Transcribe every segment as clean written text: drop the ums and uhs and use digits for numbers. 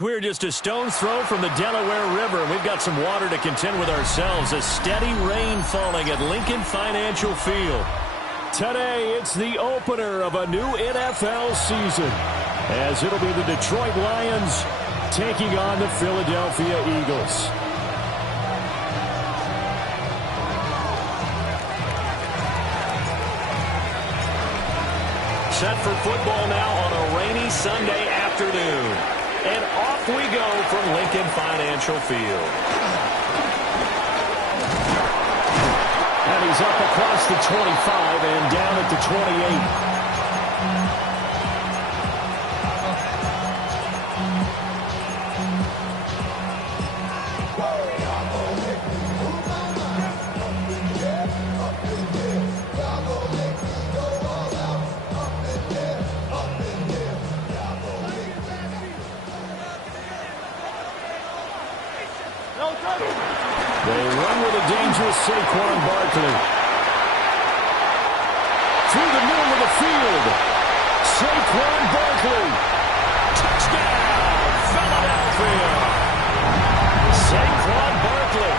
We're just a stone's throw from the Delaware River, and we've got some water to contend with ourselves. A steady rain falling at Lincoln Financial Field. Today, it's the opener of a new NFL season, as it'll be the Detroit Lions taking on the Philadelphia Eagles. Set for football now on a rainy Sunday afternoon. And off we go from Lincoln Financial Field. And he's up across the 25 and down at the 28. They run with a dangerous Saquon Barkley. Through the middle of the field. Saquon Barkley. Touchdown, Philadelphia. Saquon Barkley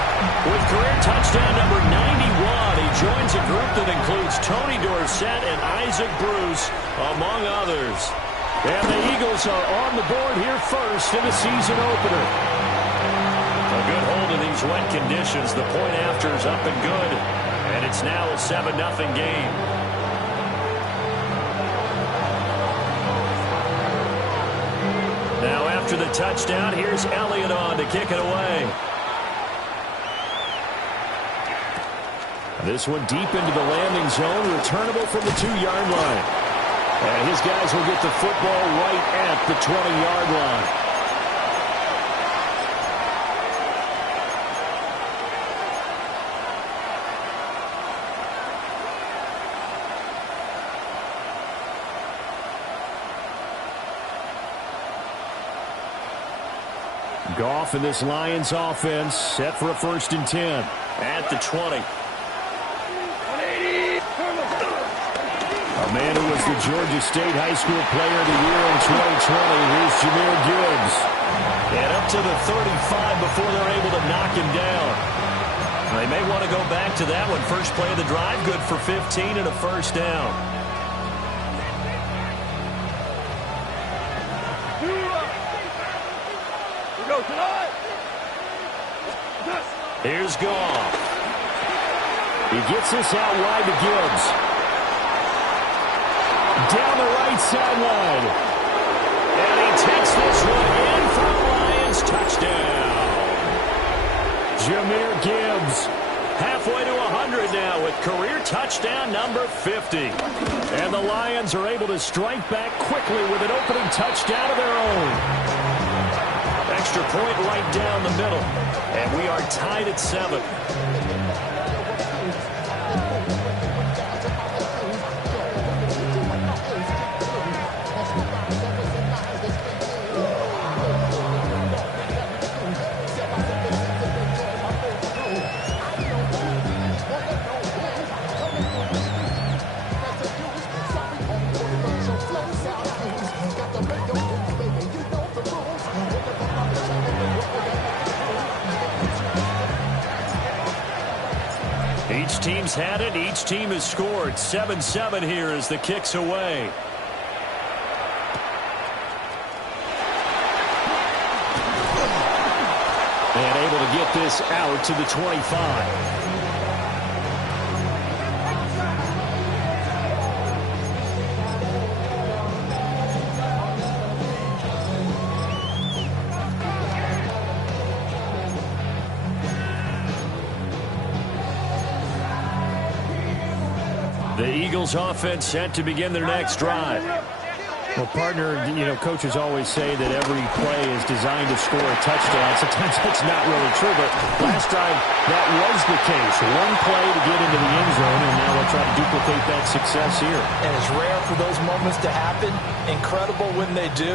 with career touchdown number 91. He joins a group that includes Tony Dorsett and Isaac Bruce, among others. And the Eagles are on the board here first in the season opener. A good hold in these wet conditions. The point after is up and good. And it's now a 7-0 game. Now after the touchdown, here's Elliott on to kick it away. This one deep into the landing zone, returnable from the 2-yard line. And his guys will get the football right at the 20-yard line. Goff and this Lions offense set for a 1st and 10. At the 20. A man who was the Georgia State High School Player of the Year in 2020. Here's Jameer Gibbs. And up to the 35 before they're able to knock him down. They may want to go back to that one. First play of the drive, good for 15 and a 1st down. Here's Goff. He gets this out wide to Gibbs. Down the right sideline. And he takes this one in for a Lions touchdown. Jameer Gibbs halfway to 100 now with career touchdown number 50. And the Lions are able to strike back quickly with an opening touchdown of their own. Extra point right down the middle. And we are tied at 7. Each team's had it. Each team has scored. 7-7 here as the kick's away. And able to get this out to the 25. The Eagles offense set to begin their next drive. Well, partner, coaches always say that every play is designed to score a touchdown. Sometimes that's not really true, but last drive that was the case. One play to get into the end zone, and now they'll try to duplicate that success here. And it's rare for those moments to happen. Incredible when they do.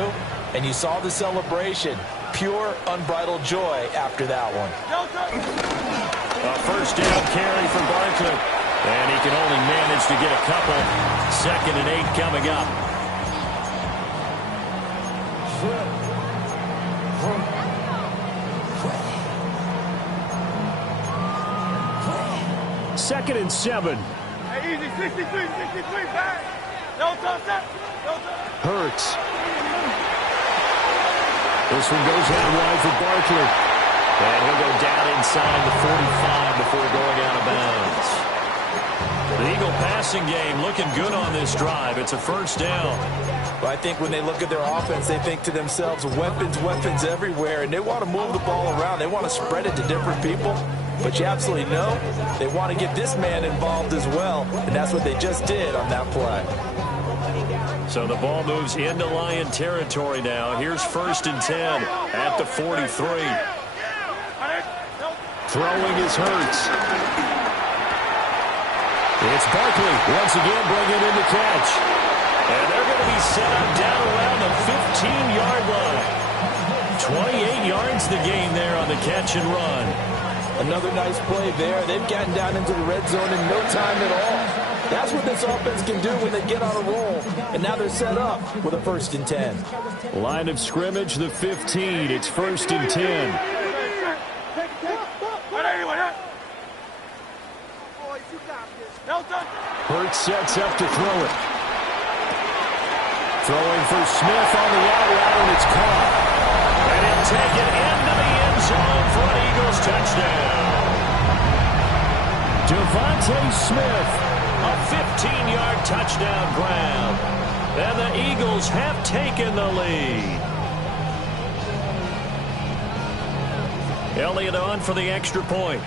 And you saw the celebration. Pure, unbridled joy after that one. A first down carry for Barkley. And he can only manage to get a couple. 2nd and 8 coming up. Second and 7. Hey, easy, 63, back. No touch. Hurts. This one goes out wide for Barkley. And he'll go down inside the 45 before going out of bounds. The Eagle passing game looking good on this drive. It's a first down. Well, I think when they look at their offense, they think to themselves, weapons everywhere, and they want to move the ball around. They want to spread it to different people. But you absolutely know they want to get this man involved as well, and that's what they just did on that play. So the ball moves into Lion territory now. Here's 1st and 10 at the 43. Throwing is Hurts. It's Barkley once again bringing in the catch. And they're going to be set up down around the 15-yard line. 28 yards the gain there on the catch and run. Another nice play there. They've gotten down into the red zone in no time at all. That's what this offense can do when they get on a roll. And now they're set up with a 1st and 10. Line of scrimmage, the 15. It's 1st and 10. Hurts sets up to throw it. Throwing for Smith on the out route, and it's caught. And he'll take it into the end zone for an Eagles touchdown. Devontae Smith. A 15-yard touchdown grab. And the Eagles have taken the lead. Elliott on for the extra point.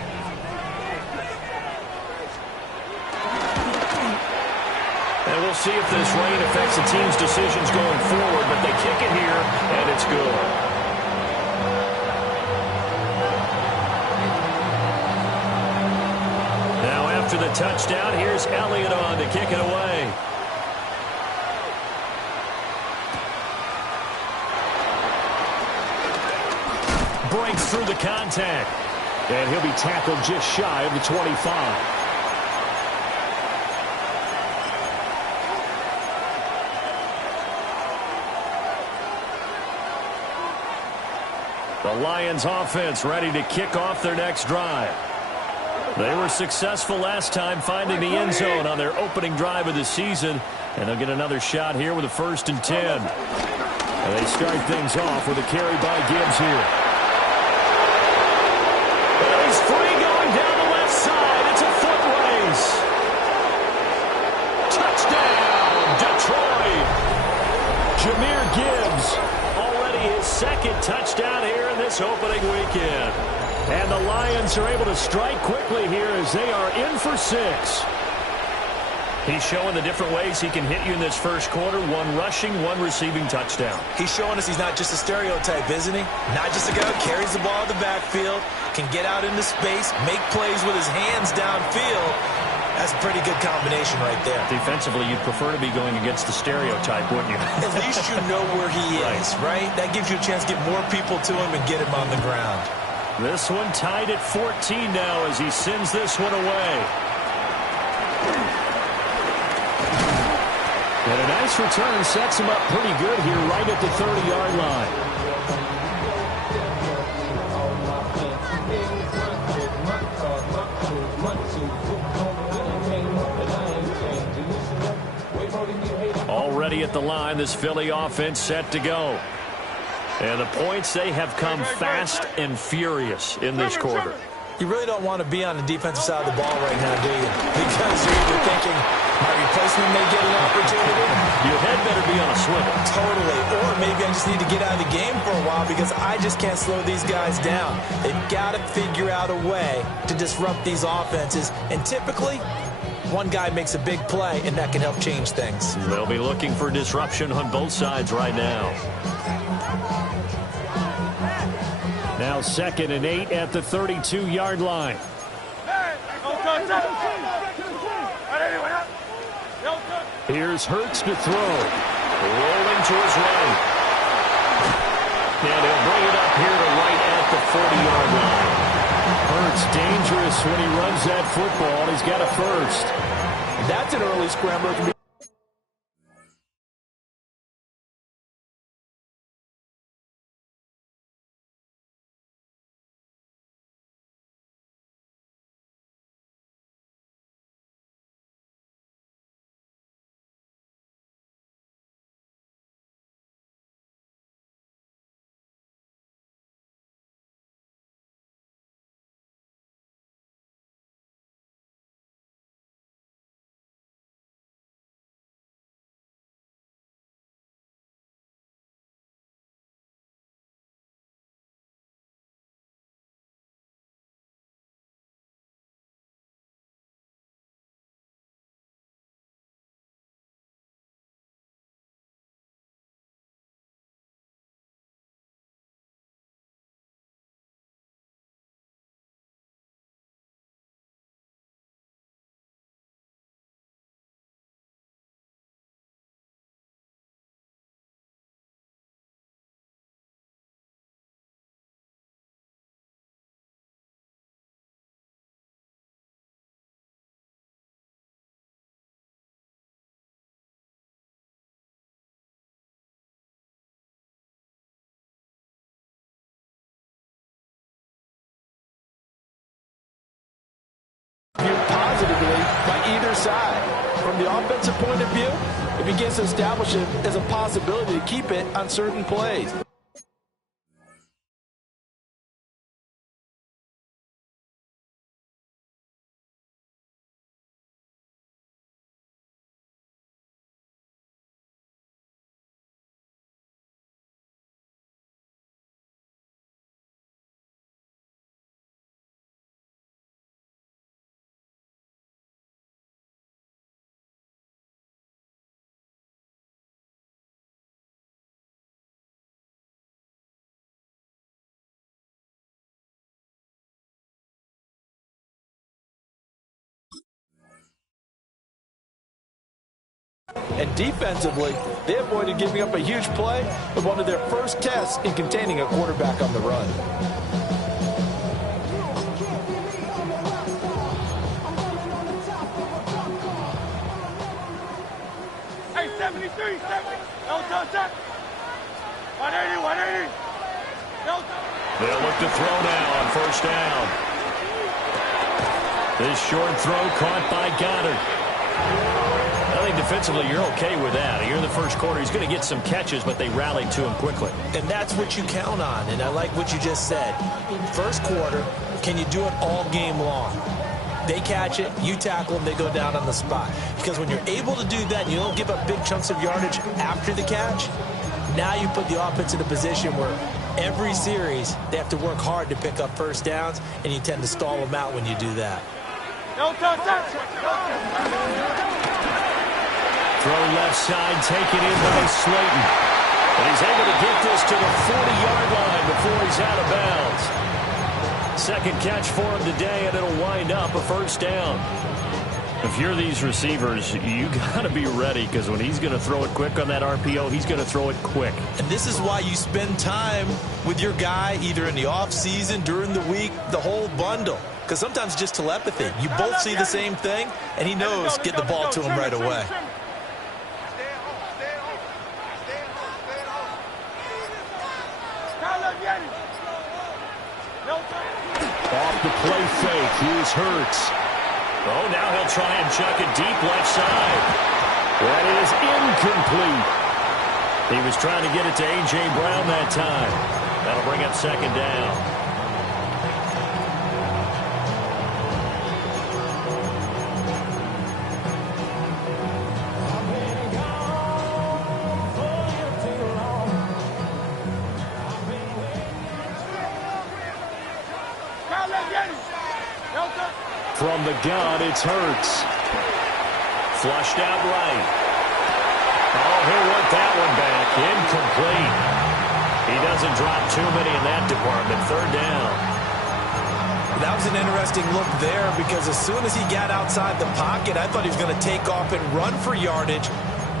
And we'll see if this rain affects the team's decisions going forward, but they kick it here, and it's good. Now after the touchdown, here's Elliott on to kick it away. Breaks through the contact. And he'll be tackled just shy of the 25. The Lions offense ready to kick off their next drive. They were successful last time finding the end zone on their opening drive of the season, and they'll get another shot here with a 1st and 10. And they start things off with a carry by Gibbs here. And he's free going down the left side. It's a foot race. Touchdown, Detroit. Jahmyr Gibbs. His 2nd touchdown here in this opening weekend. And the Lions are able to strike quickly here as they are in for 6. He's showing the different ways he can hit you in this first quarter. 1 rushing, 1 receiving touchdown. He's showing us he's not just a stereotype, isn't he? Not just a guy who carries the ball in the backfield, can get out into space, make plays with his hands downfield. That's a pretty good combination right there. Defensively, you'd prefer to be going against the stereotype, wouldn't you? At least you know where he is, right? That gives you a chance to get more people to him and get him on the ground. This one tied at 14 now as he sends this one away. And a nice return sets him up pretty good here right at the 30-yard line. Already at the line, this Philly offense set to go. And the points, they have come fast and furious in this quarter. You really don't want to be on the defensive side of the ball right now, do you? Because you're either thinking, my replacement may get an opportunity. Your head better be on a swivel. Totally. Or maybe I just need to get out of the game for a while because I just can't slow these guys down. They've got to figure out a way to disrupt these offenses. And typically, one guy makes a big play, and that can help change things. They'll be looking for disruption on both sides right now. Now 2nd and 8 at the 32-yard line. Here's Hurts to throw. Rolling to his right. And he'll bring it up here to right at the 40-yard line. Hurts dangerous when he runs that football. He's got a first. That's an early scrambler. Viewed positively by either side. From the offensive point of view, it begins to establish it as a possibility to keep it on certain plays. And defensively, they avoided giving up a huge play with one of their first tests in containing a quarterback on the run. Hey, 73, 70. Elton, 180, 180. They'll look to throw now on first down. This short throw caught by Goddard. I think defensively you're okay with that. Here in the first quarter, he's going to get some catches, but they rallied to him quickly. And that's what you count on, and I like what you just said. First quarter, can you do it all game long? They catch it, you tackle them, they go down on the spot. Because when you're able to do that, and you don't give up big chunks of yardage after the catch, now you put the offense in a position where every series they have to work hard to pick up first downs, and you tend to stall them out when you do that. Throw left side, taken in by Slayton. And he's able to get this to the 40-yard line before he's out of bounds. Second catch for him today, and it'll wind up a first down. If you're these receivers, you got to be ready, because when he's going to throw it quick on that RPO, he's going to throw it quick. And this is why you spend time with your guy either in the offseason, during the week, the whole bundle. Because sometimes just telepathy. You both see the same thing, and he knows get the ball to him right away. Off the play fake, here's Hurts. Oh, now he'll try and chuck it deep left side. That is incomplete. He was trying to get it to A.J. Brown that time. That'll bring up second down. From the gun, it's Hurts. Flushed out right. Oh, he'll want that one back. Incomplete. He doesn't drop too many in that department. Third down. That was an interesting look there because as soon as he got outside the pocket, I thought he was going to take off and run for yardage.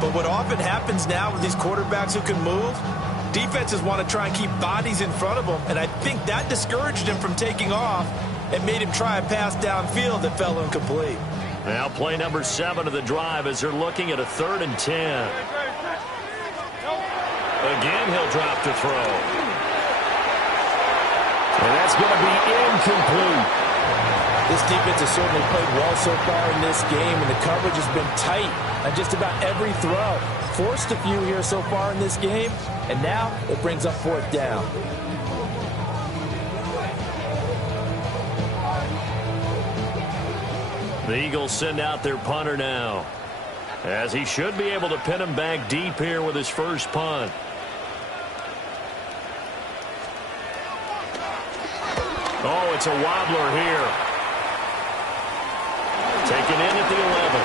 But what often happens now with these quarterbacks who can move, defenses want to try and keep bodies in front of them, and I think that discouraged him from taking off and made him try a pass downfield that fell incomplete. Now play number 7 of the drive as they're looking at a 3rd and 10. Again, he'll drop to throw. And that's going to be incomplete. This defense has certainly played well so far in this game, and the coverage has been tight on just about every throw. Forced a few here so far in this game, and now it brings up 4th down. The Eagles send out their punter now, as he should be able to pin him back deep here with his first punt. Oh, it's a wobbler here. Taken in at the 11.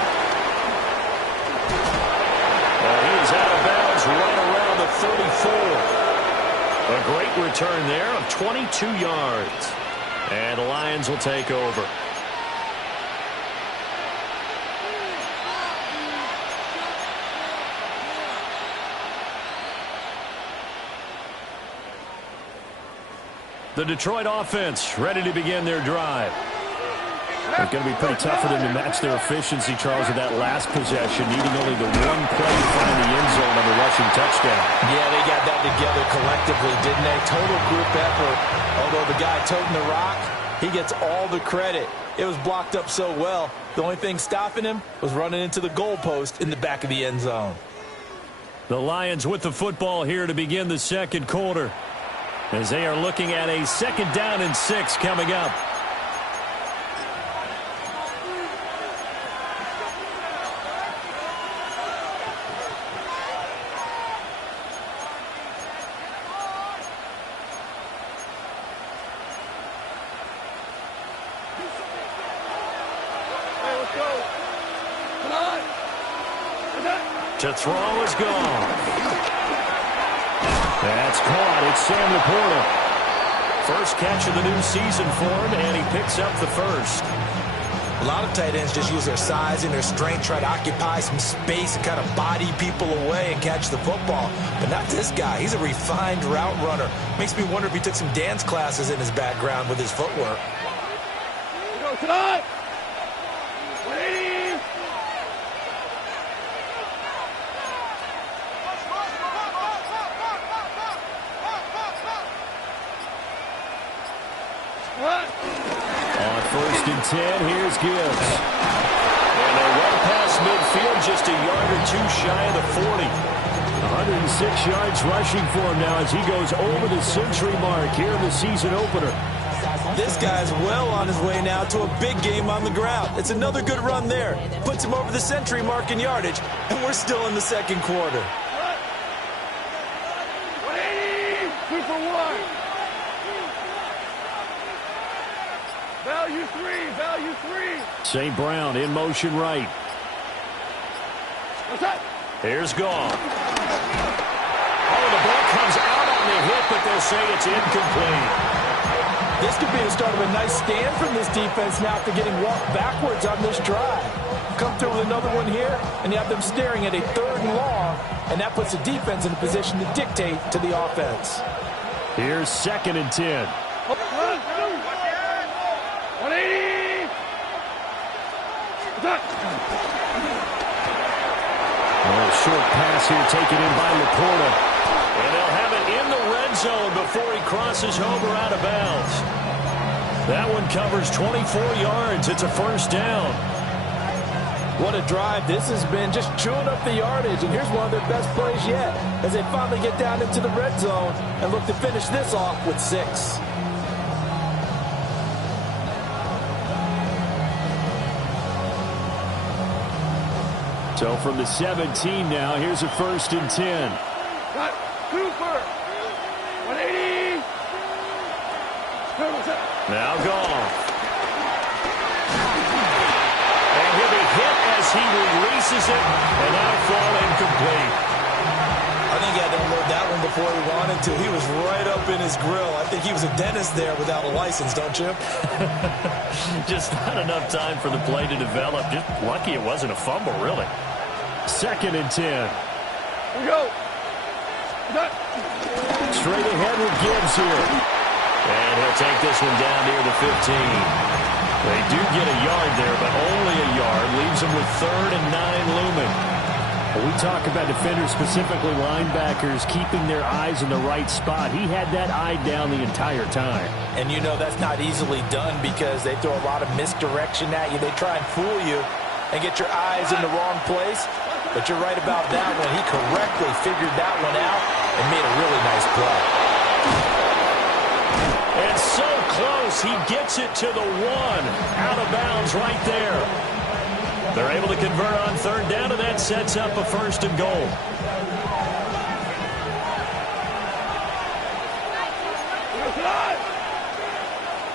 He is out of bounds right around the 34. A great return there of 22 yards. And the Lions will take over. The Detroit offense ready to begin their drive. It's going to be pretty tough for them to match their efficiency, Charles, with that last possession, needing only the one play to find the end zone on the rushing touchdown. Yeah, they got that together collectively, didn't they? Total group effort. Although the guy toting the rock, he gets all the credit. It was blocked up so well. The only thing stopping him was running into the goalpost in the back of the end zone. The Lions with the football here to begin the second quarter, as they are looking at a 2nd down and 6 coming up. To throw is gone. That's caught. It's Sam Laporta. First catch of the new season for him, and he picks up the first. A lot of tight ends just use their size and their strength, try to occupy some space and kind of body people away and catch the football. But not this guy. He's a refined route runner. Makes me wonder if he took some dance classes in his background with his footwork. Go tonight. On 1st and 10, here's Gibbs. And they run past midfield just a yard or 2 shy of the 40. 106 yards rushing for him now as he goes over the century mark here in the season opener. This guy's well on his way now to a big game on the ground. It's another good run there. Puts him over the century mark in yardage, and we're still in the second quarter. 180. 2 for 1. Value 3. Value 3. St. Brown in motion right. What's that? Here's Goff. Oh, the ball comes out on the hit, but they'll say it's incomplete. This could be the start of a nice stand from this defense now after getting walked backwards on this drive. Come through with another one here, and you have them staring at a 3rd and long, and that puts the defense in a position to dictate to the offense. Here's 2nd and 10. 180. A short pass here taken in by Laporta. And they'll have it in the red zone before he crosses home or out of bounds. That one covers 24 yards. It's a 1st down. What a drive this has been, just chewing up the yardage. And here's one of their best plays yet as they finally get down into the red zone and look to finish this off with 6. So from the 17 now, here's a 1st and 10. Got Cooper. 180. Now Goff. And he'll be hit as he releases it, and that'll fall incomplete. I think he had to unload that one before he wanted to. He was right up in his grill. I think he was a dentist there without a license, don't you? Just not enough time for the play to develop. Just lucky it wasn't a fumble, really. 2nd and 10. Here we go. Straight ahead with Gibbs here. And he'll take this one down near the 15. They do get a yard there, but only a yard. Leaves them with 3rd and 9 looming. When we talk about defenders, specifically linebackers, keeping their eyes in the right spot. He had that eye down the entire time. And you know that's not easily done because they throw a lot of misdirection at you. They try and fool you and get your eyes in the wrong place. But you're right about that one. He correctly figured that one out and made a really nice play. And so close, he gets it to the 1. Out of bounds right there. They're able to convert on 3rd down, and that sets up a 1st and goal.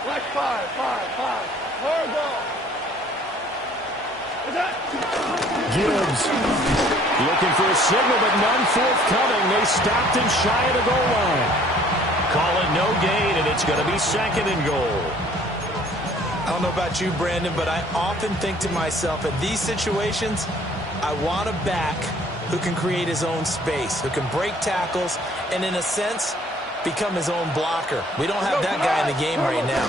Like 5. Hard ball. Gibbs Looking for a signal, but none forthcoming. They stopped him shy of the goal line. Call it no gain, and it's going to be 2nd and goal. I don't know about you, Brandon, but I often think to myself, in these situations, I want a back who can create his own space, who can break tackles, and in a sense, become his own blocker. We don't have that guy in the game right now.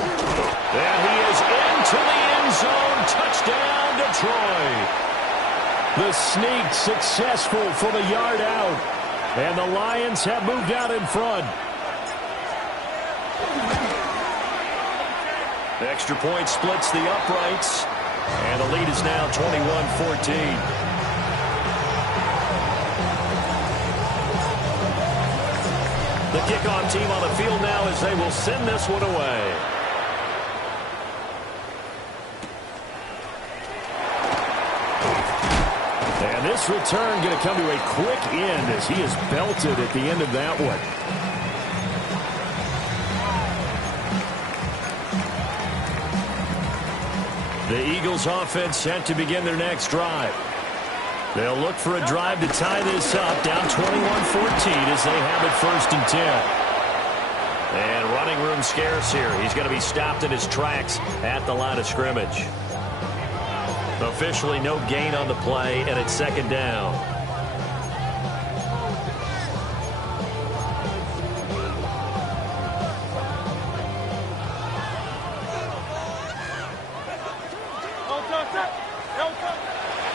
And he is into the end zone. Touchdown, Detroit. The sneak successful from a yard out. And the Lions have moved out in front. The extra point splits the uprights. And the lead is now 21-14. The kickoff team on the field now as they will send this one away. And this return going to come to a quick end as he is belted at the end of that one. The Eagles offense set to begin their next drive. They'll look for a drive to tie this up, down 21-14 as they have it 1st and 10. And running room scarce here. He's going to be stopped in his tracks at the line of scrimmage. Officially no gain on the play, and it's 2nd down.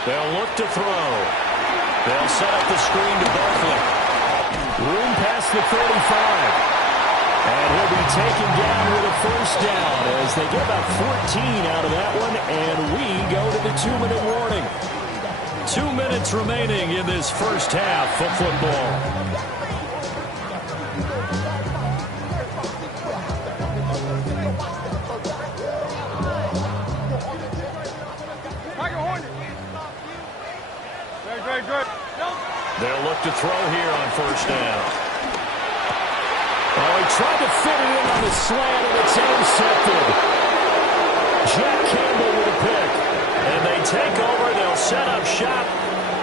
They'll look to throw. They'll set up the screen to Barkley. Room past the 35. And he'll be taken down with a 1st down as they get about 14 out of that one. And we go to the 2-minute warning. 2 minutes remaining in this first half of football. They'll look to throw here on 1st down. Oh, he tried to fit it in on the slant, and it's intercepted. Jack Campbell with a pick. And they take over. They'll set up shop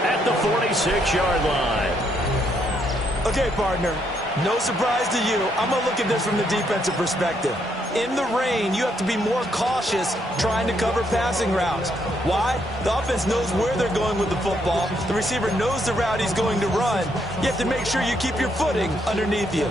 at the 46-yard line. Okay, partner, no surprise to you. I'm going to look at this from the defensive perspective. In the rain, you have to be more cautious trying to cover passing routes. Why? The offense knows where they're going with the football. The receiver knows the route he's going to run. You have to make sure you keep your footing underneath you.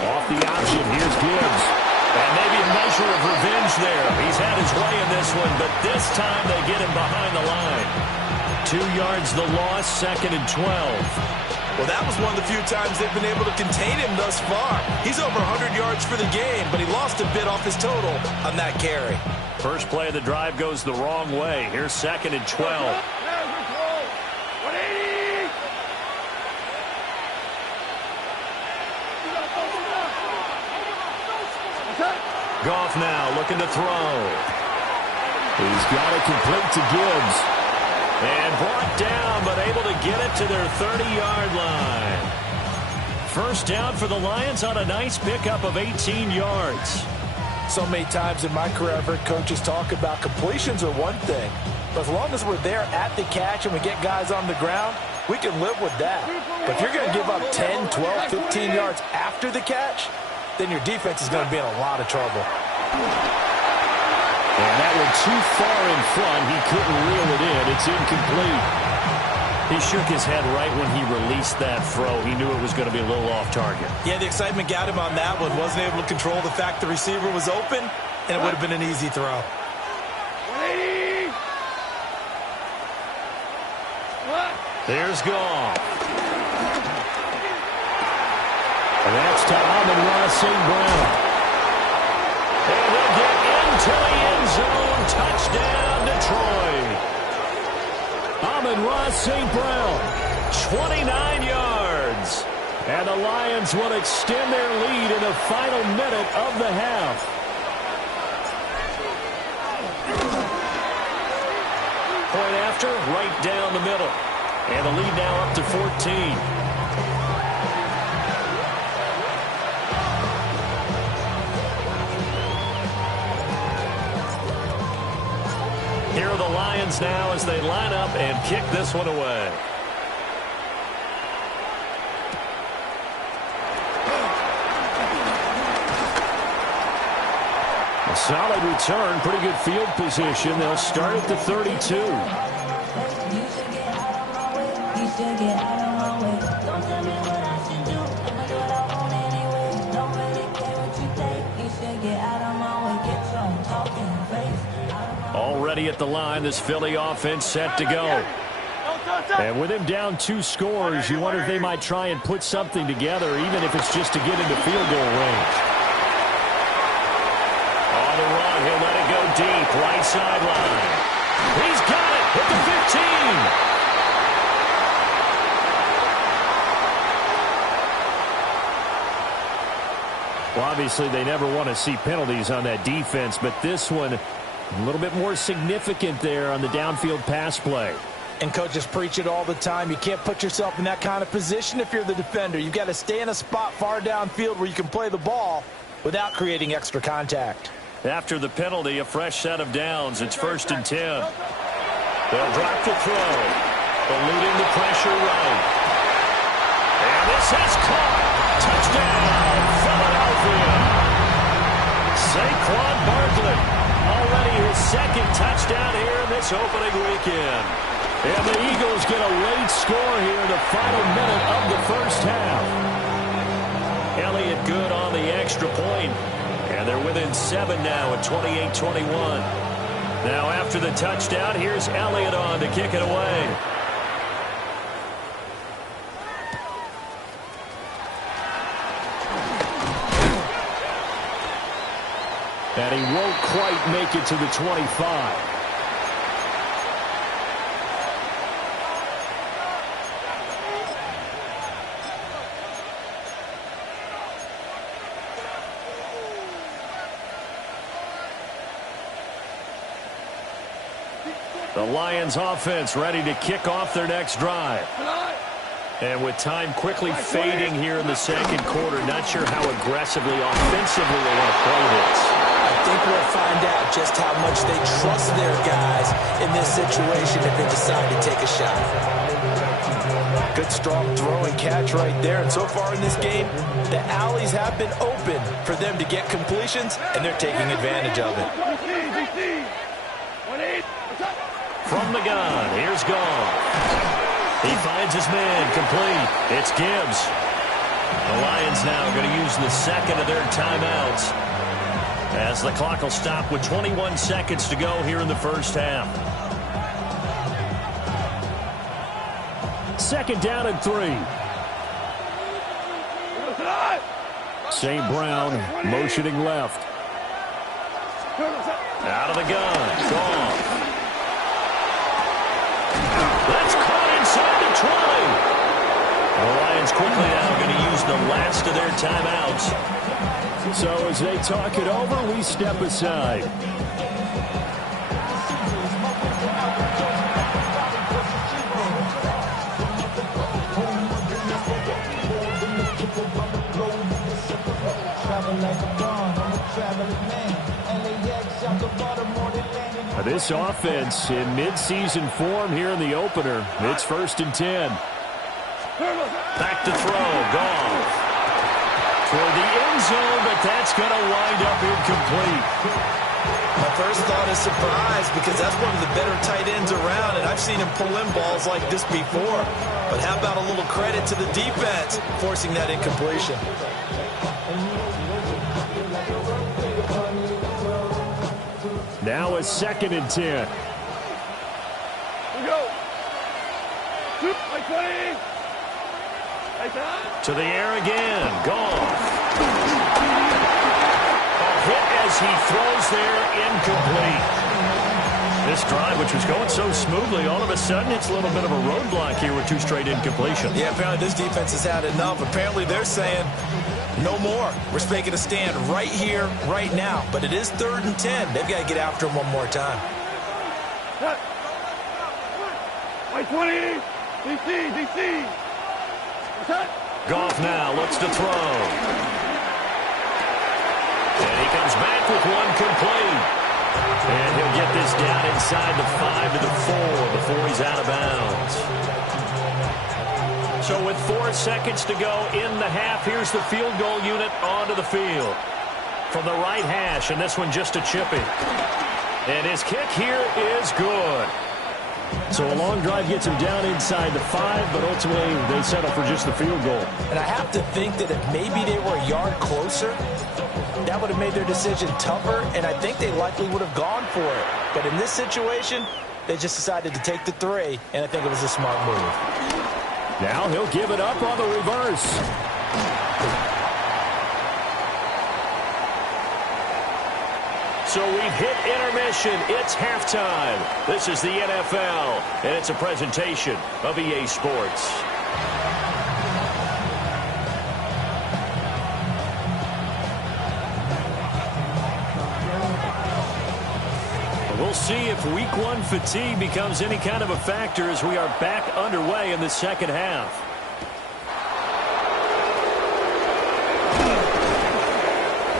Off the option, here's Gibbs. And maybe a measure of revenge there. He's had his way in this one, but this time they get him behind the line. 2 yards the loss, 2nd and 12. Well, that was one of the few times they've been able to contain him thus far. He's over 100 yards for the game, but he lost a bit off his total on that carry. First play of the drive goes the wrong way. Here's 2nd and 12. Goff now looking to throw. He's got it complete to Gibbs. And brought down, but able to get it to their 30-yard line. First down for the Lions on a nice pickup of 18 yards. So many times in my career, I've heard coaches talk about completions are one thing. But as long as we're there at the catch and we get guys on the ground, we can live with that. But if you're going to give up 10, 12, 15 yards after the catch, then your defense is going to be in a lot of trouble. And that one too far in front. He couldn't reel it in. It's incomplete. He shook his head right when he released that throw. He knew it was going to be a little off target. Yeah, the excitement got him on that one. Wasn't able to control the fact the receiver was open, and it would have been an easy throw. There's Goff. And that's to Amon-Ra St. Brown. And they'll get into the end zone. Touchdown, Detroit. Amon-Ra St. Brown. 29 yards. And the Lions will extend their lead in the final minute of the half. Point after, right down the middle. And the lead now up to 14. Here are the Lions now as they line up and kick this one away. A solid return, pretty good field position. They'll start at the 32. Already at the line, this Philly offense set to go. And with him down 2 scores, you wonder if they might try and put something together, even if it's just to get into field goal range. On the run, he'll let it go deep, right sideline. He's got it at the 15. Well, obviously, they never want to see penalties on that defense, but this one, a little bit more significant there on the downfield pass play. And coaches preach it all the time. You can't put yourself in that kind of position if you're the defender. You've got to stay in a spot far downfield where you can play the ball without creating extra contact. After the penalty, a fresh set of downs. It's 1st and 10. They'll drop the throw, eluding the pressure right. And this has caught. Touchdown, Philadelphia. Saquon Barkley, already his 2nd touchdown here in this opening weekend. And the Eagles get a late score here in the final minute of the first half. Elliott good on the extra point. And they're within 7 now at 28-21. Now after the touchdown, here's Elliott on to kick it away. And he won't quite make it to the 25. The Lions offense ready to kick off their next drive. And with time quickly fading here in the 2nd quarter, not sure how aggressively, offensively they want to play this. I think we'll find out just how much they trust their guys in this situation if they decide to take a shot. Good strong throw and catch right there. And so far in this game, the alleys have been open for them to get completions, and they're taking advantage of it. From the gun, here's Goff. He finds his man, complete. It's Gibbs. The Lions now going to use the 2nd of their timeouts as the clock will stop with 21 seconds to go here in the first half. 2nd down and 3. St. Brown motioning left. Out of the gun, Goff. That's caught inside the 20. The Lions quickly now going to use the last of their timeouts. So as they talk it over, we step aside. This offense in midseason form here in the opener. It's 1st and 10. Back to throw. Goff. Toward the end zone, but that's going to wind up incomplete. My first thought is surprise because that's one of the better tight ends around, and I've seen him pull in balls like this before. But how about a little credit to the defense forcing that incompletion? Now a 2nd and 10. Here we go. Shoot, like 20. Like that. To the air again. Goff. A hit as he throws there, incomplete. This drive, which was going so smoothly, all of a sudden it's a little bit of a roadblock here with 2 straight incompletions. Yeah, apparently this defense has had enough. Apparently they're saying no more. We're making a stand right here, right now. But it is 3rd and 10. They've got to get after him one more time. Like 20. DC. Goff now looks to throw. And he comes back with one complete. And he'll get this down inside the 5 to the 4 before he's out of bounds. So with 4 seconds to go in the half, here's the field goal unit onto the field. From the right hash, and this one just a chipping. And his kick here is good. So a long drive gets him down inside the 5, but ultimately they settle for just the field goal. And I have to think that if maybe they were a yard closer, that would have made their decision tougher, and I think they likely would have gone for it. But in this situation, they just decided to take the 3, and I think it was a smart move. Now he'll give it up on the reverse. So we've hit intermission. It's halftime. This is the NFL, and it's a presentation of EA Sports. We'll see if Week 1 fatigue becomes any kind of a factor as we are back underway in the second half.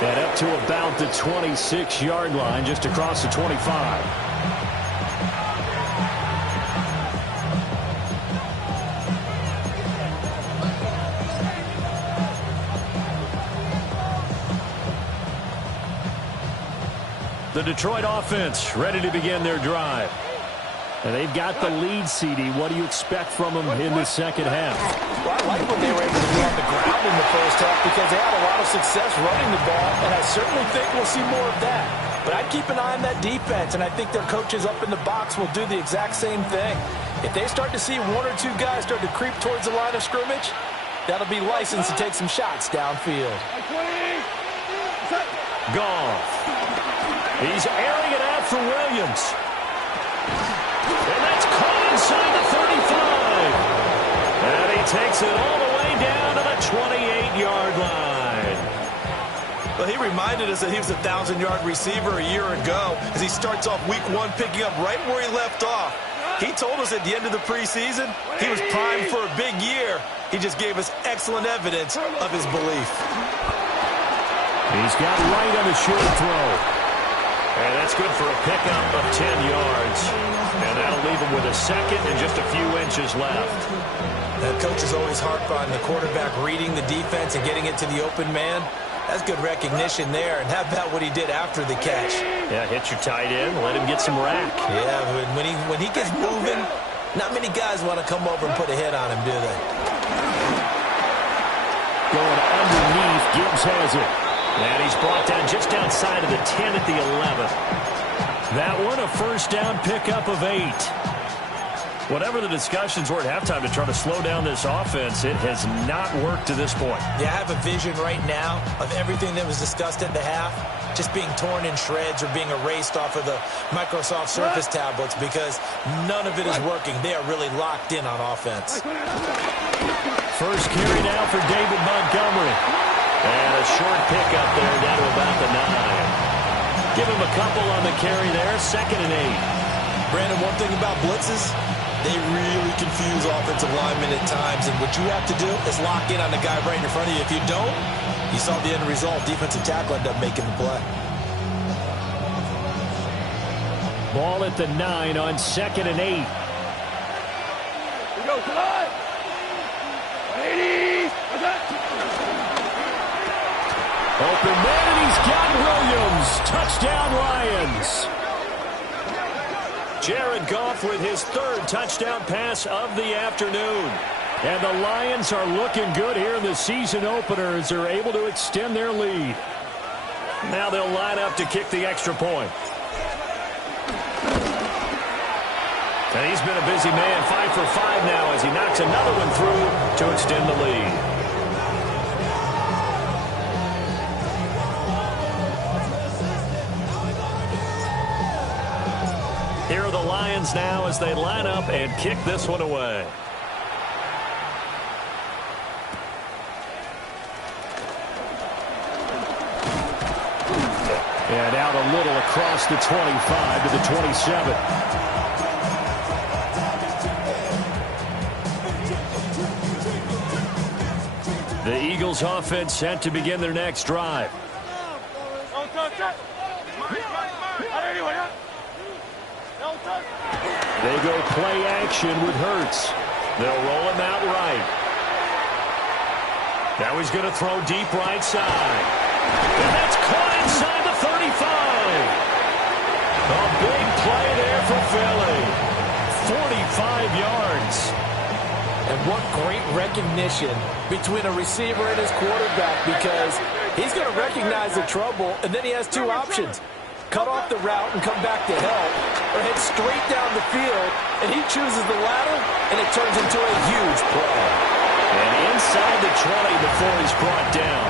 And up to about the 26-yard line, just across the 25. The Detroit offense ready to begin their drive. And they've got the lead, CD. What do you expect from them in the second half? Well, I like what they were able to do on the ground in the first half because they had a lot of success running the ball, and I certainly think we'll see more of that. But I'd keep an eye on that defense, and I think their coaches up in the box will do the exact same thing. If they start to see 1 or 2 guys start to creep towards the line of scrimmage, that'll be licensed to take some shots downfield. Goff. He's airing it out for Williams. And that's caught inside the 35. And he takes it all the way down to the 28-yard line. Well, he reminded us that he was a 1,000-yard receiver a year ago as he starts off Week 1 picking up right where he left off. He told us at the end of the preseason he was primed for a big year. He just gave us excellent evidence of his belief. He's got right on the short throw. And that's good for a pickup of 10 yards. And that'll leave him with a second and just a few inches left. That coach is always harp on the quarterback reading the defense and getting it to the open man. That's good recognition there. And how about what he did after the catch? Yeah, hit your tight end, let him get some rack. Yeah, when he gets moving, not many guys want to come over and put a hit on him, do they? Going underneath, Gibbs has it. And he's brought down just outside of the 10 at the 11th. That one a first down pickup of 8. Whatever the discussions were at halftime to try to slow down this offense, it has not worked to this point. Yeah, I have a vision right now of everything that was discussed at the half just being torn in shreds or being erased off of the Microsoft Surface tablets because none of it is working. They are really locked in on offense. First carry now for David Montgomery. And a short pickup there down to about the 9. Give him a couple on the carry there, 2nd and 8. Brandon, one thing about blitzes, they really confuse offensive linemen at times. And what you have to do is lock in on the guy right in front of you. If you don't, you saw the end result. Defensive tackle ended up making the play. Ball at the 9 on 2nd and 8. We go, come on! Ladies! Open man, and he's got Williams. Touchdown, Lions. Jared Goff with his 3rd touchdown pass of the afternoon. And the Lions are looking good here in the season opener as they're able to extend their lead. Now they'll line up to kick the extra point. And he's been a busy man, 5 for 5 now as he knocks another one through to extend the lead. Here are the Lions now as they line up and kick this one away. And out a little across the 25 to the 27. The Eagles offense set to begin their next drive. They go play action with Hurts. They'll roll him out right. Now he's going to throw deep right side. And that's caught inside the 35. A big play there for Philly. 45 yards. And what great recognition between a receiver and his quarterback, because he's going to recognize the trouble, and then he has 2 options. Cut off the route and come back to help, or head straight down the field, and he chooses the latter, and it turns into a huge play. And inside the 20 before he's brought down.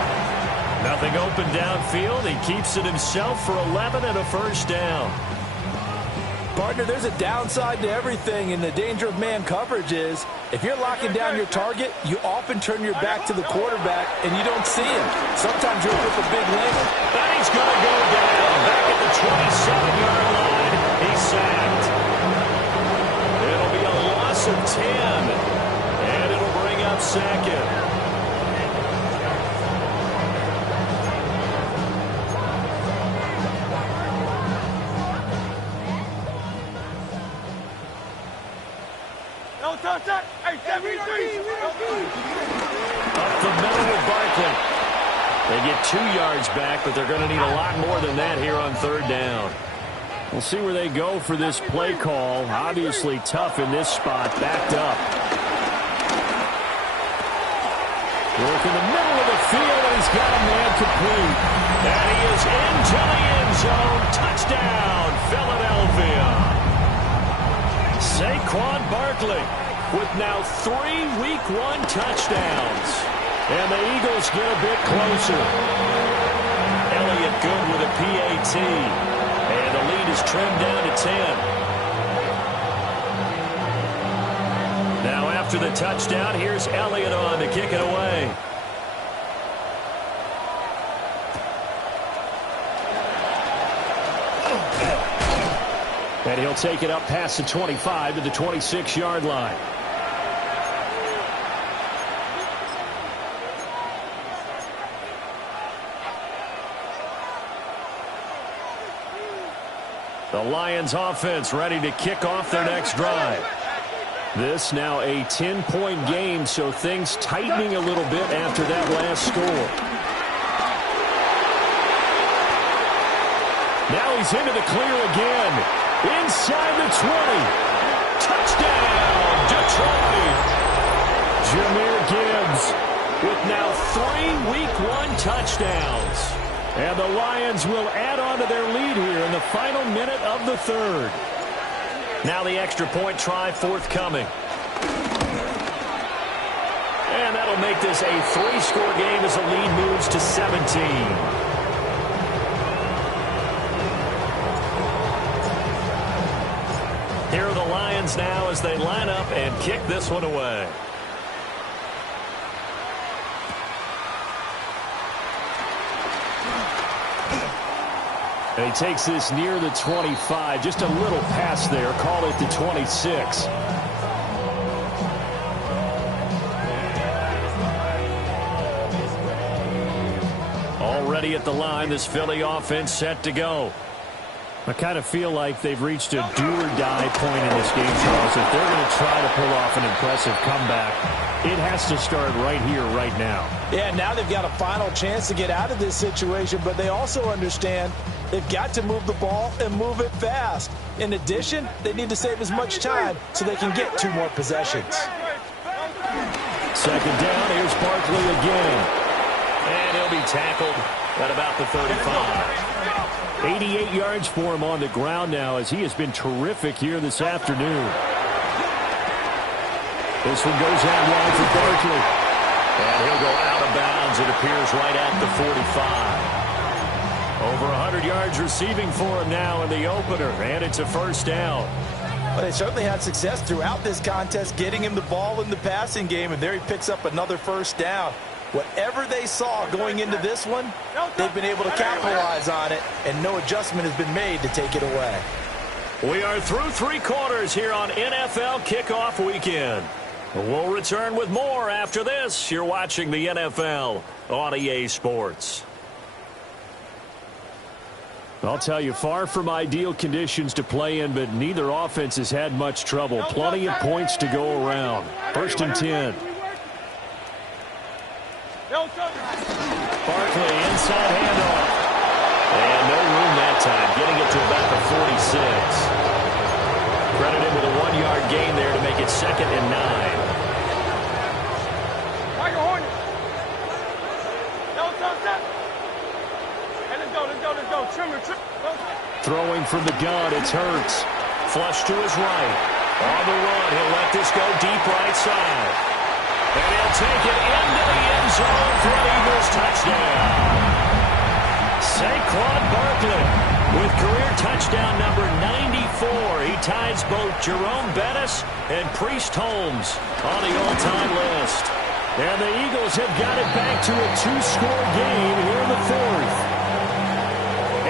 Nothing open downfield. He keeps it himself for 11 and a first down. Partner, there's a downside to everything, and the danger of man coverage is if you're locking down your target, you often turn your back to the quarterback, and you don't see him. Sometimes you're with a big lane. And he's going to go down back at the 27-yard line. He's sacked. It'll be a loss of 10, and it'll bring up 2nd. Hey, 73! Up the middle with Barkley. They get 2 yards back, but they're going to need a lot more than that here on 3rd down. We'll see where they go for this play call. Obviously tough in this spot, backed up. Work in the middle of the field, and he's got a man complete. And he is into the end zone. Touchdown, Philadelphia. Saquon Barkley with now 3 Week 1 touchdowns. And the Eagles get a bit closer. Elliott good with a PAT. And the lead is trimmed down to 10. Now after the touchdown, here's Elliott on to kick it away. And he'll take it up past the 25 to the 26-yard line. The Lions offense ready to kick off their next drive. This now a 10-point game, so things tightening a little bit after that last score. Now he's into the clear again. Inside the 20. Touchdown, Detroit. Jahmyr Gibbs with now 3 Week 1 touchdowns. And the Lions will add on to their lead here in the final minute of the 3rd. Now the extra point try forthcoming. And that'll make this a 3-score game as the lead moves to 17. Here are the Lions now as they line up and kick this one away. And he takes this near the 25. Just a little pass there. Call it the 26. Already at the line, this Philly offense set to go. I kind of feel like they've reached a do-or-die point in this game, Charles. If they're going to try to pull off an impressive comeback, it has to start right here, right now. Yeah, now they've got a final chance to get out of this situation, but they also understand they've got to move the ball and move it fast. In addition, they need to save as much time so they can get 2 more possessions. Second down, here's Barkley again. And he'll be tackled at about the 35. 88 yards for him on the ground now as he has been terrific here this afternoon. This one goes out wide for Barkley. And he'll go out of bounds, it appears, right at the 45. Over 100 yards receiving for him now in the opener, and it's a first down. Well, they certainly had success throughout this contest getting him the ball in the passing game, and there he picks up another first down. Whatever they saw going into this one, they've been able to capitalize on it, and no adjustment has been made to take it away. We are through 3 quarters here on NFL Kickoff Weekend. We'll return with more after this. You're watching the NFL on EA Sports. I'll tell you, far from ideal conditions to play in, but neither offense has had much trouble. Plenty of points to go around. First and 10. Barkley inside handoff. And no room that time, getting it to about the 46. Credit him with a 1-yard gain there to make it 2nd and 9. Throwing from the gun, it's Hurts. Flush to his right. On the run, he'll let this go deep right side. And he'll take it into the end zone for an Eagles touchdown. Saquon Barkley with career touchdown number 94. He ties both Jerome Bettis and Priest Holmes on the all-time list. And the Eagles have got it back to a 2-score game here in the 4th.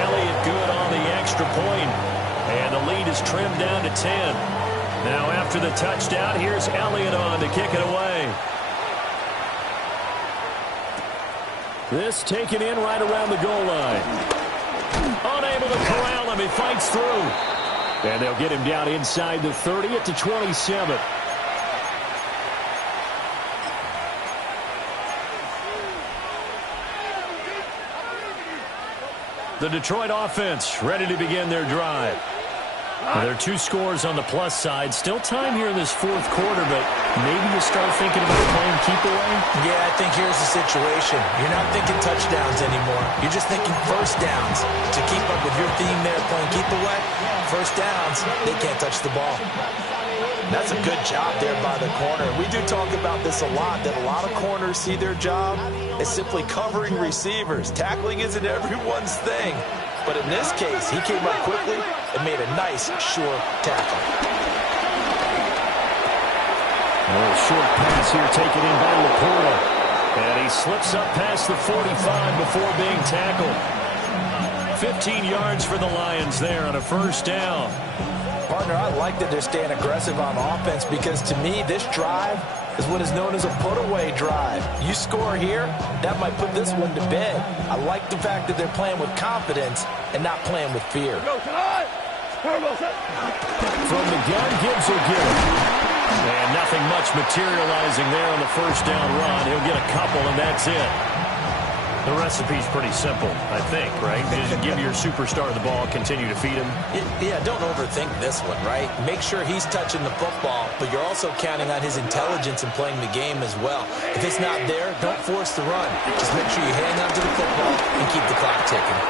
Elliott good on the extra point, and the lead is trimmed down to 10. Now after the touchdown, here's Elliott on to kick it away. This taken in right around the goal line. Unable to corral him, he fights through. And they'll get him down inside the 30 at the 27. The Detroit offense ready to begin their drive. Well, there are 2 scores on the plus side. Still time here in this 4th quarter, but maybe you start thinking about playing keep away? Yeah, I think here's the situation. You're not thinking touchdowns anymore. You're just thinking first downs. To keep up with your theme there, playing keep away, first downs, they can't touch the ball. That's a good job there by the corner. We do talk about this a lot, that a lot of corners see their job as simply covering receivers. Tackling isn't everyone's thing. But in this case, he came up quickly and made a nice, sure tackle. A little short pass here taken in by Laporta. And he slips up past the 45 before being tackled. 15 yards for the Lions there on a first down. Partner, I like that they're staying aggressive on offense because to me, this drive is what is known as a put-away drive. You score here, that might put this one to bed. I like the fact that they're playing with confidence and not playing with fear. From the gun, Gibbs will get it. And nothing much materializing there on the first down run. He'll get a couple, and that's it. The recipe's pretty simple, I think, right? Just give your superstar the ball, continue to feed him. Yeah, don't overthink this one, right? Make sure he's touching the football, but you're also counting on his intelligence in playing the game as well. If it's not there, don't force the run. Just make sure you hang on to the football and keep the clock ticking.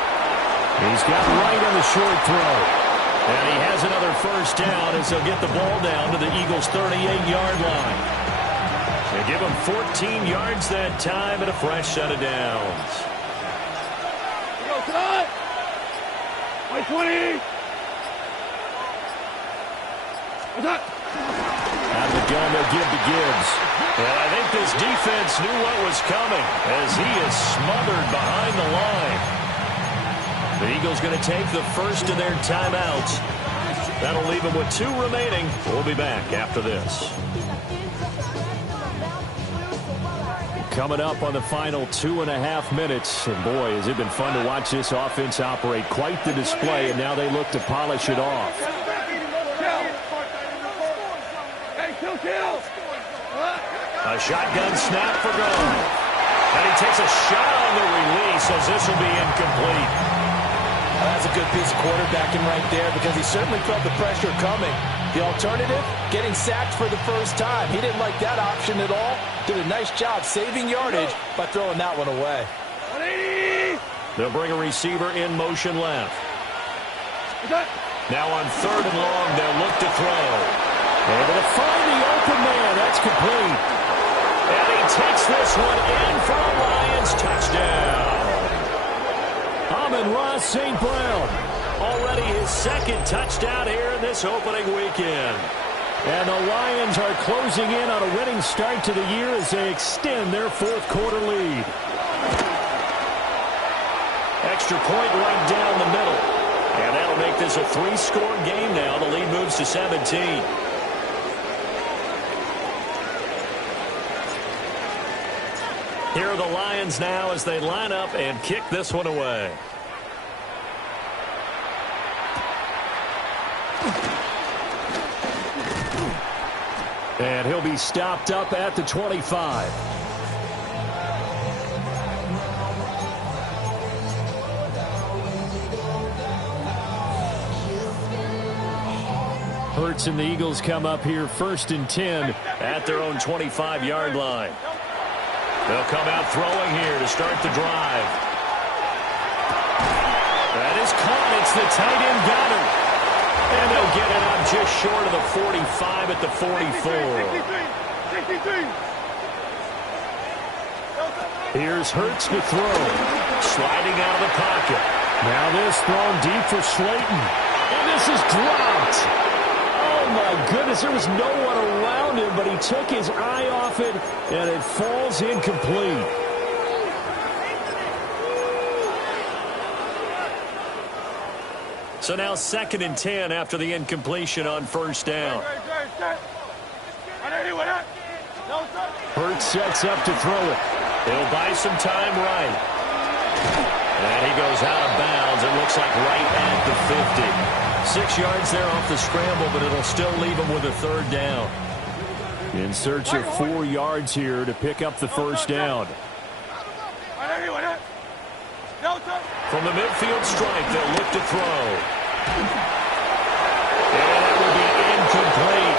He's got right on the short throw. And he has another first down as he'll get the ball down to the Eagles' 38-yard line. They give him 14 yards that time and a fresh set of downs. Go, tonight! 20! Out of the gun, they'll give to Gibbs. And I think this defense knew what was coming as he is smothered behind the line. The Eagles going to take the first of their timeouts. That'll leave them with 2 remaining. We'll be back after this. Coming up on the final 2.5 minutes. And boy, has it been fun to watch this offense operate. Quite the display, and now they look to polish it off. A shotgun snap for goal. And he takes a shot on the release as this will be incomplete. That's a good piece of quarterbacking right there because he certainly felt the pressure coming. The alternative, getting sacked for the first time. He didn't like that option at all. Did a nice job saving yardage by throwing that one away. They'll bring a receiver in motion left. Now on 3rd and long, they'll look to throw. Able to find the open man. That's complete. And he takes this one in for a Lions touchdown. Amon-Ra St. Brown, already his 2nd touchdown here in this opening weekend. And the Lions are closing in on a winning start to the year as they extend their 4th quarter lead. Extra point right down the middle. And that'll make this a 3-score game now. The lead moves to 17. Here are the Lions now as they line up and kick this one away. And he'll be stopped up at the 25. Hurts and the Eagles come up here 1st and 10 at their own 25-yard line. They'll come out throwing here to start the drive. That is caught. It's the tight end Goddard. And they'll get it out just short of the 45 at the 44. Here's Hurts to throw. Sliding out of the pocket. Now this thrown deep for Slayton. And this is dropped. Oh, my goodness. There was no one around him, but he took his eye off it, and it falls incomplete. So now 2nd and 10 after the incompletion on 1st down. Hurts sets up to throw it. He'll buy some time right. And he goes out of bounds. It looks like right at the 50. 6 yards there off the scramble, but it'll still leave him with a 3rd down. In search of 4 yards here to pick up the 1st down. From the midfield stripe, they'll look to throw. And that will be incomplete.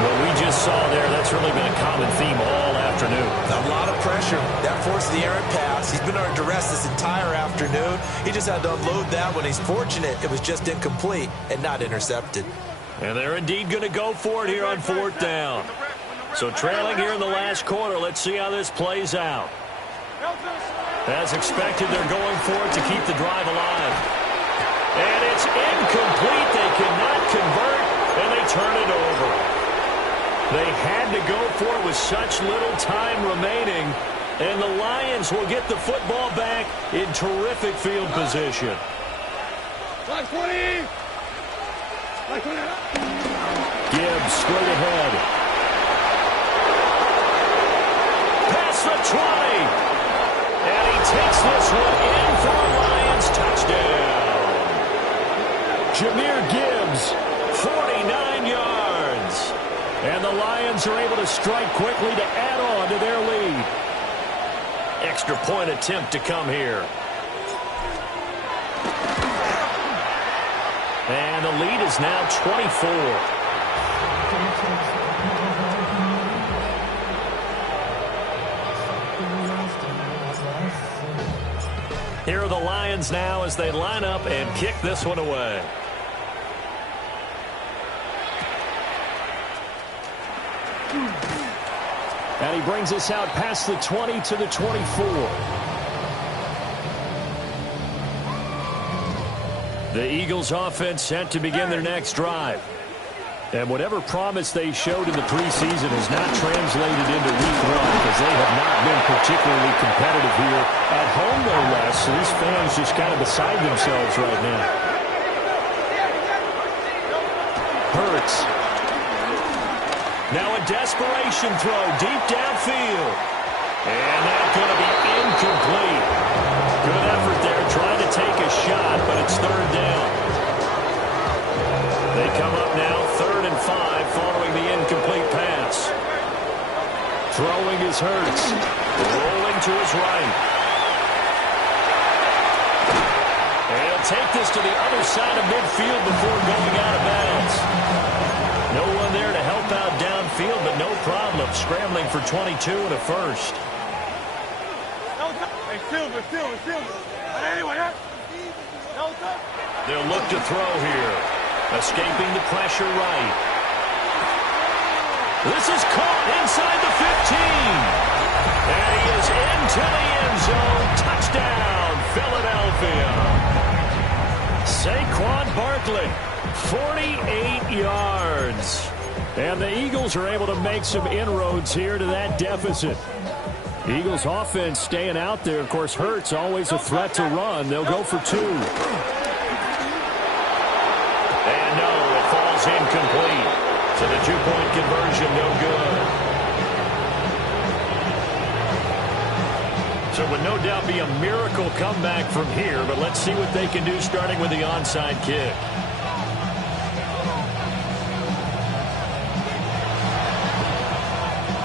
What we just saw there, that's really been a common theme all afternoon. A lot of pressure. That forced the errant pass. He's been under duress this entire afternoon. He just had to unload that one. He's fortunate it was just incomplete and not intercepted. And they're indeed going to go for it here on 4th down. So trailing here in the last quarter, let's see how this plays out. As expected, they're going for it to keep the drive alive. And it's incomplete. They cannot convert, and they turn it over. They had to go for it with such little time remaining, and the Lions will get the football back in terrific field position. Gibbs straight ahead. Past the 20. And he takes this one in for a Lions touchdown. Jahmyr Gibbs, 49 yards. And the Lions are able to strike quickly to add on to their lead. Extra point attempt to come here. And the lead is now 24. Here are the Lions now as they line up and kick this one away. And he brings us out past the 20 to the 24. The Eagles offense set to begin their next drive. And whatever promise they showed in the preseason has not translated into week 1 because they have not been particularly competitive here. At home, no less, so these fans just kind of beside themselves right now. Hurts. Now a desperation throw deep downfield. And that's going to be incomplete. Good effort there, trying to take a shot, but it's third down. They come up now 3rd and 5 following the incomplete pass. Throwing is Hurts. Rolling to his right. And he'll take this to the other side of midfield before going out of bounds. No one there to help out downfield, but no problem. Scrambling for 22 and a first. They'll look to throw here. Escaping the pressure right. This is caught inside the 15. And he is into the end zone. Touchdown, Philadelphia. Saquon Barkley, 48 yards. And the Eagles are able to make some inroads here to that deficit. Eagles offense staying out there. Of course, Hurts always a threat to run. They'll go for 2. And no, it falls incomplete. So the 2-point conversion, no good. So it would no doubt be a miracle comeback from here, but let's see what they can do starting with the onside kick.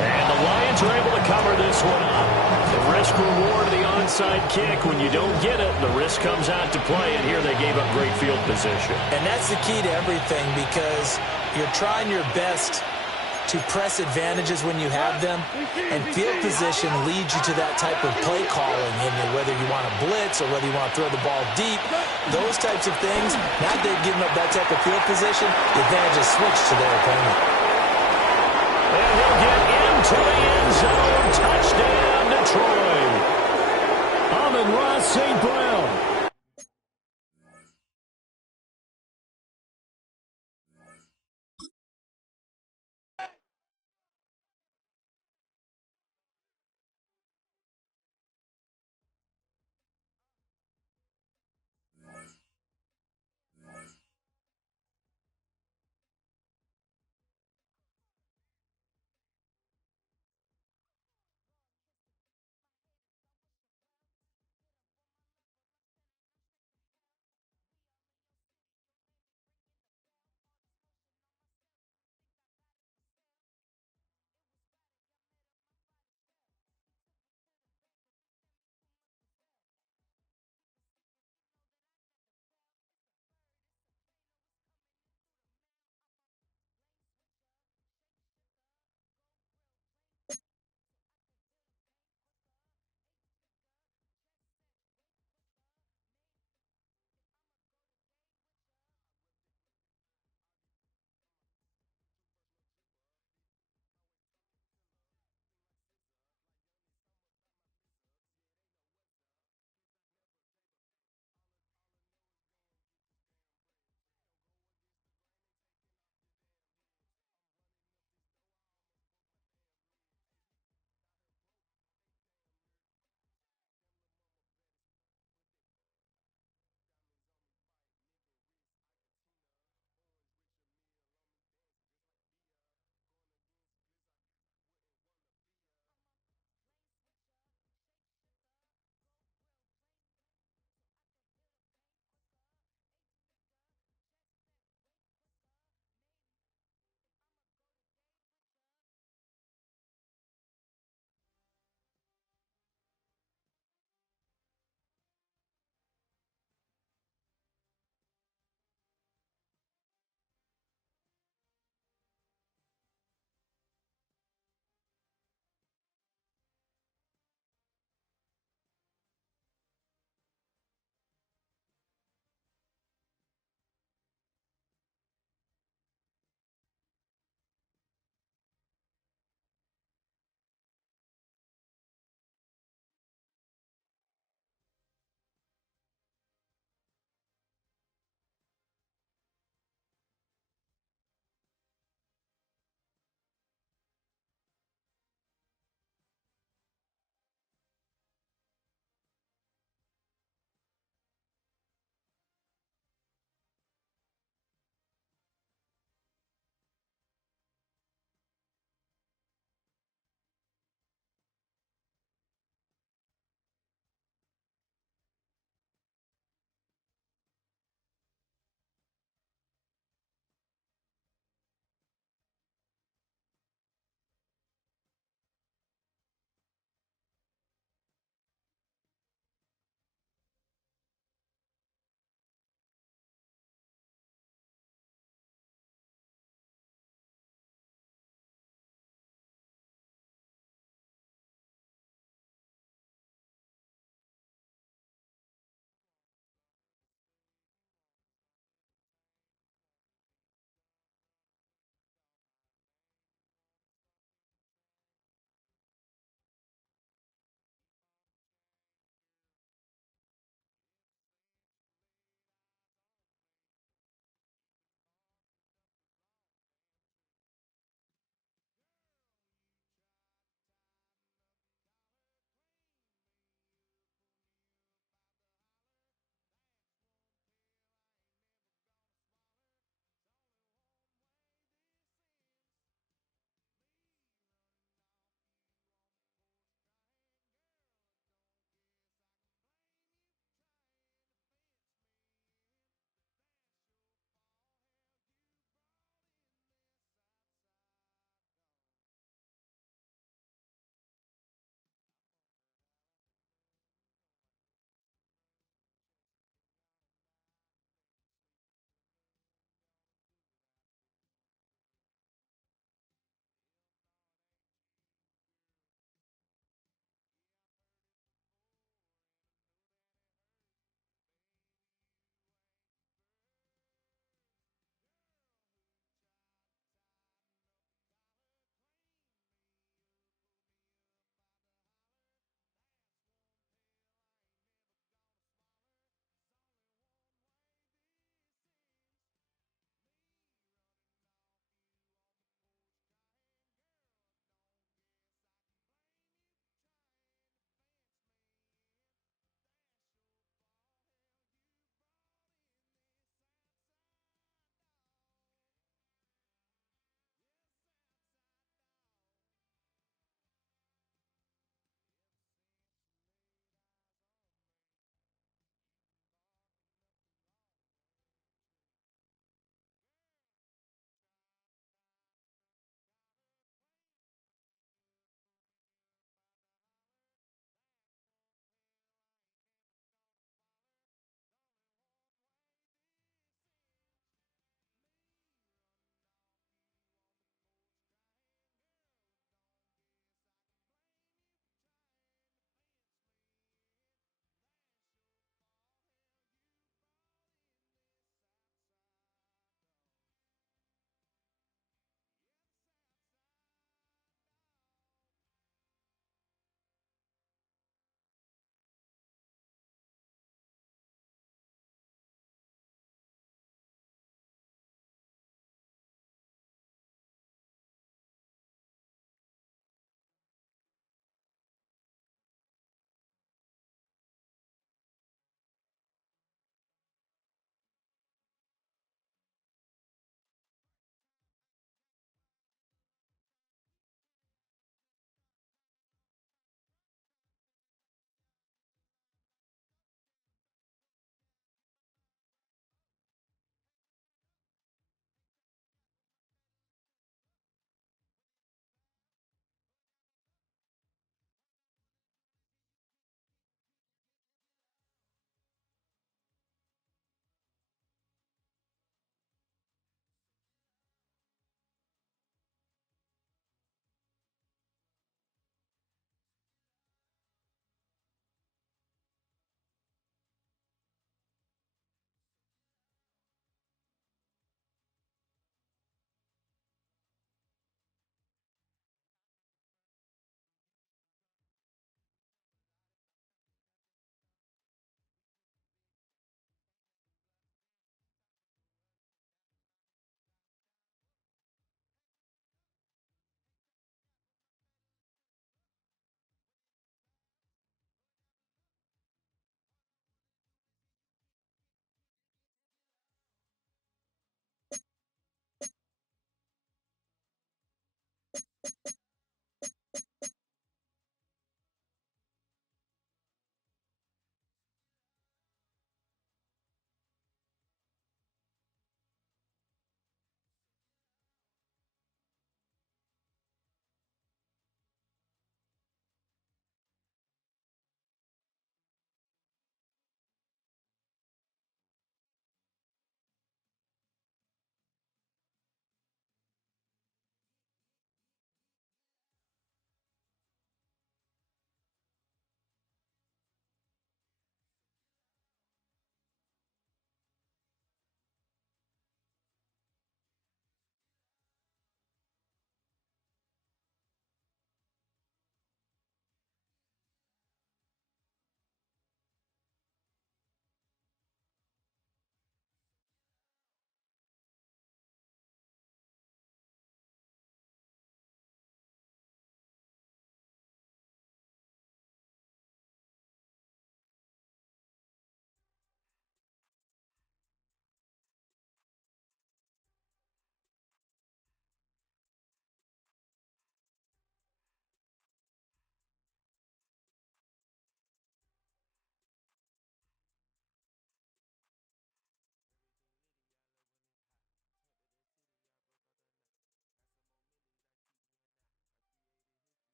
And the Lions are able to cover this one up. The risk-reward of the onside kick, when you don't get it, the risk comes out to play, and here they gave up great field position. And that's the key to everything, because you're trying your best to press advantages when you have them, and field position leads you to that type of play calling, and whether you want to blitz or whether you want to throw the ball deep, those types of things. Now that they've given up that type of field position, the advantage is switched to their opponent. And he'll get into the end zone. Touchdown, Detroit. Amon-Ra St. Brown